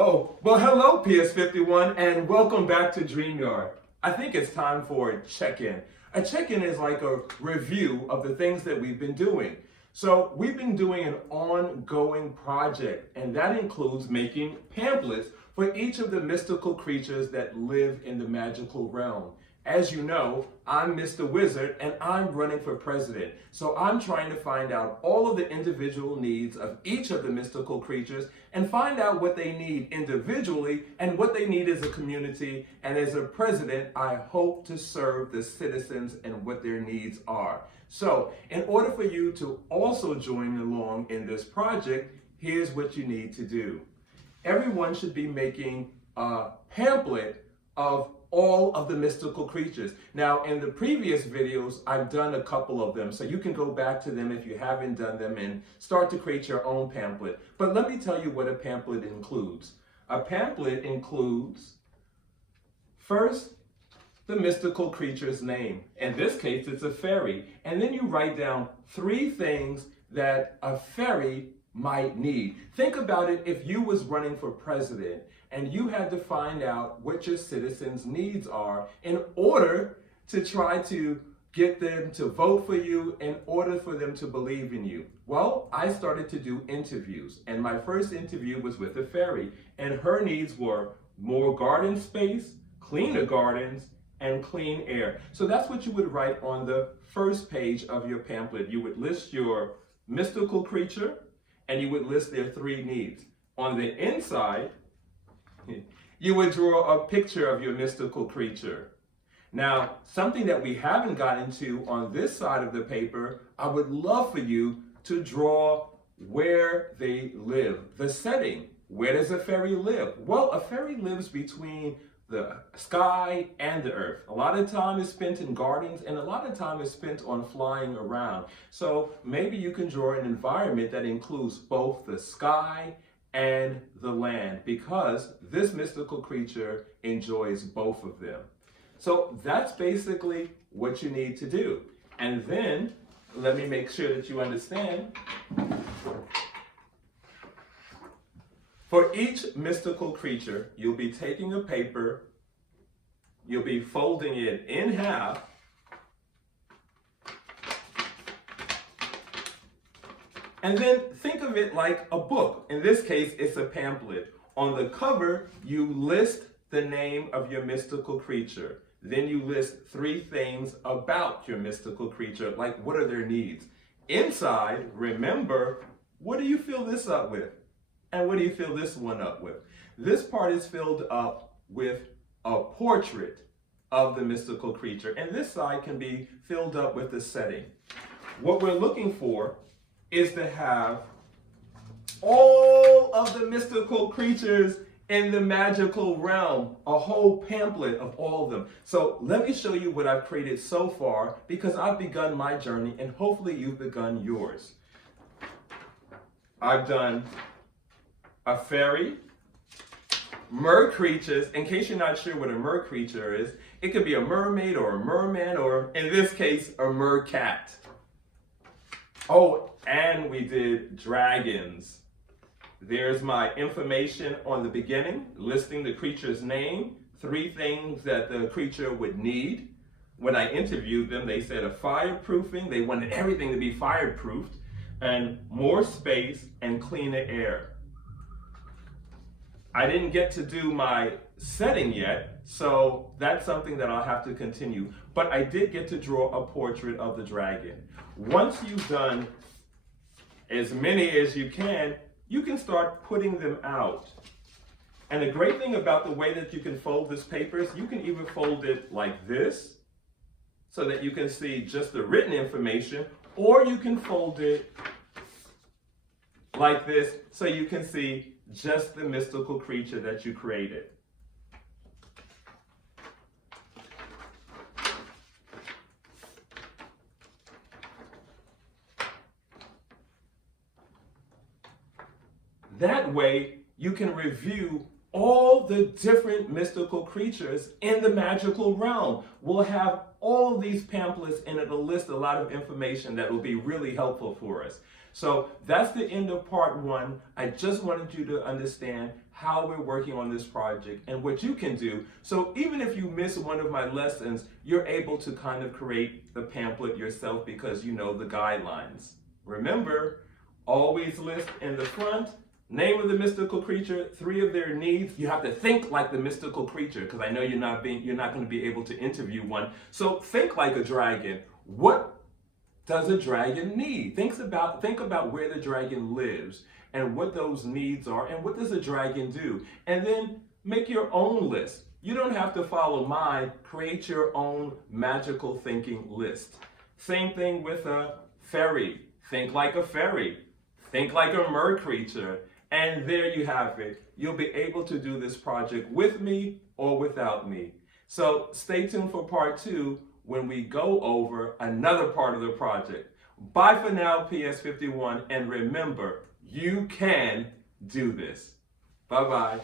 Oh, well, hello, PS51, and welcome back to DreamYard. I think it's time for a check-in. A check-in is like a review of the things that we've been doing. So we've been doing an ongoing project, and that includes making pamphlets for each of the mystical creatures that live in the magical realm. As you know, I'm Mr. Wizard and I'm running for president. So I'm trying to find out all of the individual needs of each of the mystical creatures and find out what they need individually and what they need as a community. And as a president, I hope to serve the citizens and what their needs are. So in order for you to also join along in this project, here's what you need to do. Everyone should be making a pamphlet of all of the mystical creatures. Now, in the previous videos, I've done a couple of them, so you can go back to them if you haven't done them and start to create your own pamphlet. But let me tell you what a pamphlet includes. A pamphlet includes, first, the mystical creature's name. In this case, it's a fairy. And then you write down 3 things that a fairy might need. Think about it if you was running for president and you had to find out what your citizens' needs are in order to try to get them to vote for you, in order for them to believe in you. Well, I started to do interviews, and my first interview was with a fairy, and her needs were more garden space, cleaner gardens, and clean air. So that's what you would write on the first page of your pamphlet. You would list your mystical creature, and you would list their 3 needs. On the inside, you would draw a picture of your mystical creature. Now, something that we haven't gotten to on this side of the paper, I would love for you to draw where they live, the setting. Where does a fairy live? Well, a fairy lives between the sky and the earth. A lot of time is spent in gardens and a lot of time is spent on flying around. So maybe you can draw an environment that includes both the sky and the land, because this mystical creature enjoys both of them. So that's basically what you need to do. And then let me make sure that you understand. For each mystical creature, you'll be taking a paper, you'll be folding it in half, and then think of it like a book. In this case, it's a pamphlet. On the cover, you list the name of your mystical creature. Then you list 3 things about your mystical creature, like what are their needs. Inside, remember, what do you fill this up with? And what do you fill this one up with? This part is filled up with a portrait of the mystical creature, and this side can be filled up with the setting. What we're looking for is to have all of the mystical creatures in the magical realm, a whole pamphlet of all of them. So let me show you what I've created so far, because I've begun my journey and hopefully you've begun yours. I've done a fairy, mer creatures. In case you're not sure what a mer creature is, it could be a mermaid or a merman, or in this case, a mercat. Oh, and we did dragons. There's my information on the beginning, listing the creature's name, 3 things that the creature would need. When I interviewed them, they said a fireproofing. They wanted everything to be fireproofed, and more space and cleaner air. I didn't get to do my setting yet, so that's something that I'll have to continue. But I did get to draw a portrait of the dragon. Once you've done as many as you can start putting them out. And the great thing about the way that you can fold this paper is you can either fold it like this, so that you can see just the written information, or you can fold it like this, so you can see just the mystical creature that you created. That way, you can review all the different mystical creatures in the magical realm. We'll have all these pamphlets, and it'll list a lot of information that will be really helpful for us. So that's the end of part one. I just wanted you to understand how we're working on this project and what you can do. So even if you miss one of my lessons, you're able to kind of create the pamphlet yourself because you know the guidelines. Remember, always list in the front, name of the mystical creature, 3 of their needs. You have to think like the mystical creature because I know you're not going to be able to interview one. So think like a dragon. What does a dragon need? Think about where the dragon lives and what those needs are and what does a dragon do? And then make your own list. You don't have to follow mine. Create your own magical thinking list. Same thing with a fairy. Think like a fairy. Think like a mer creature. And there you have it. You'll be able to do this project with me or without me. So stay tuned for part 2 when we go over another part of the project. Bye for now, PS51, and remember, you can do this. Bye-bye.